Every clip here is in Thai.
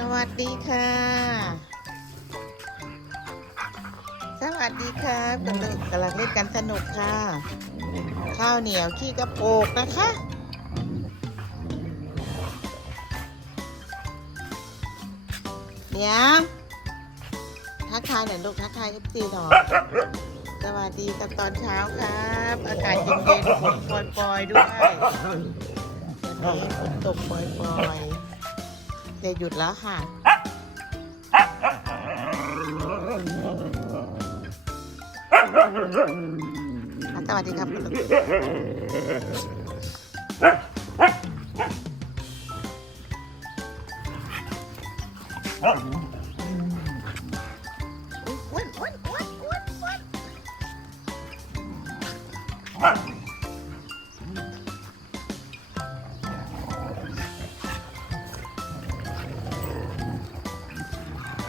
สวัสดีค่ะ สวัสดีครับคุณลูกกำลังเล่นกันสนุกค่ะ ข้าวเหนียวขี้กระโปกนะคะ เดี๋ยวทักทายหน่อยลูกทักทายเอฟซีหน่อยสวัสดีกับตอนเช้าครับ อากาศเย็นๆฝนปล่อยๆด้วยวันนี้ฝนตกปล่อยๆ จะหยุดแล้วค่ะ สวัสดีครับคุณลูกอ้วนอ้วนอ้วนอ้วนอ้วน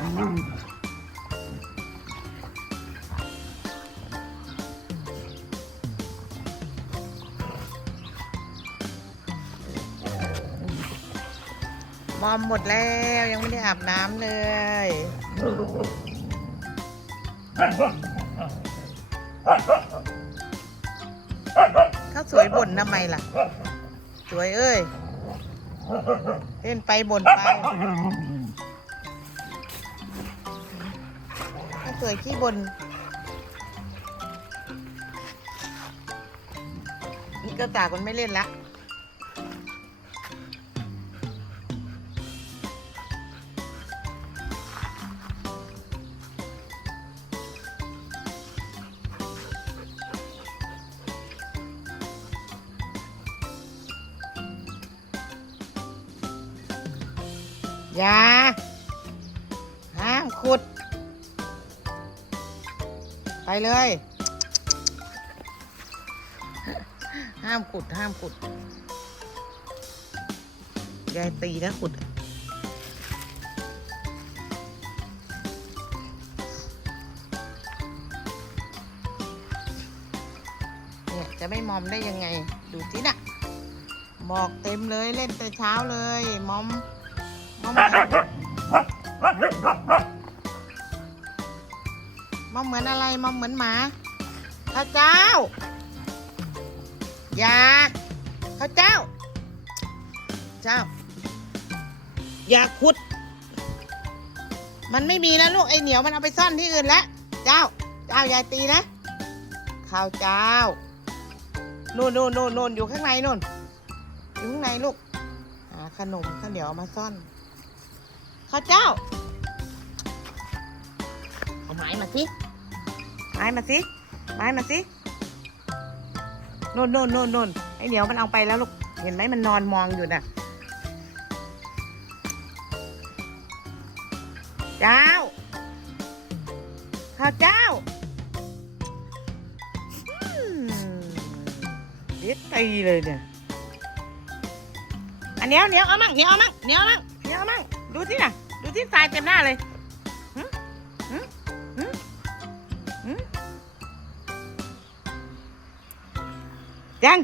มอมหมดแล้วยังไม่ได้อาบน้ำเลยเขาสวยบ่นทำไมล่ะ สวยเอ้ยเล่นไปบ่นไป เขาสวยขี้บน นี่ก็ตาคนไม่เล่นละอย่าห้ามขุด ไปเลย ห้ามขุดห้ามขุดยายตีนะขุด เนี่ยจะไม่มอมได้ยังไง ดูสินะหมอกเต็มเลยเล่นแต่เช้าเลย มอม มอม อนมอมเหมือนอะไรมอมเหมือนหมาข้าเจ้า อย่าข้าเจ้า เจ้า อย่าขุด มันไม่มีนะลูกไอเหนียวมันเอาไปซ่อนที่อื่นแล้ว เจ้า เจ้าย่าตีนะข้าวเจ้านู่นนู่นนู่นนู่นอยู่ข้างในนู่นอยู่ข้างในลูกหาขนมข้าวเหนียวมาซ่อนข้าวเจ้าเอาไม้มาสิ ไม้มาสิ ไม้มาสิโน่นโน่นโน่นโน่นไอเหนียวมันเอาไปแล้วลูก เห็นไหมมันนอนมองอยู่น่ะ เจ้า ข้าวเจ้าเด็ดตีเลยเนี่ย อันเนี้ยเนี้ยเอามั่งเนี้ยเอามั่งเนียเอามั่งเนียเอามั่ง ดูที่น่ะ ดูที่ทรายเต็มหน้าเลย ยัง